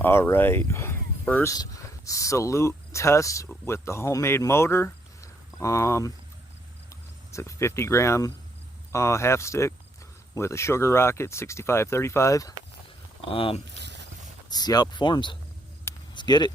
All right, first salute test with the homemade motor. It's like a 50-gram half stick with a sugar rocket 6535. Let's see how it performs. Let's get it.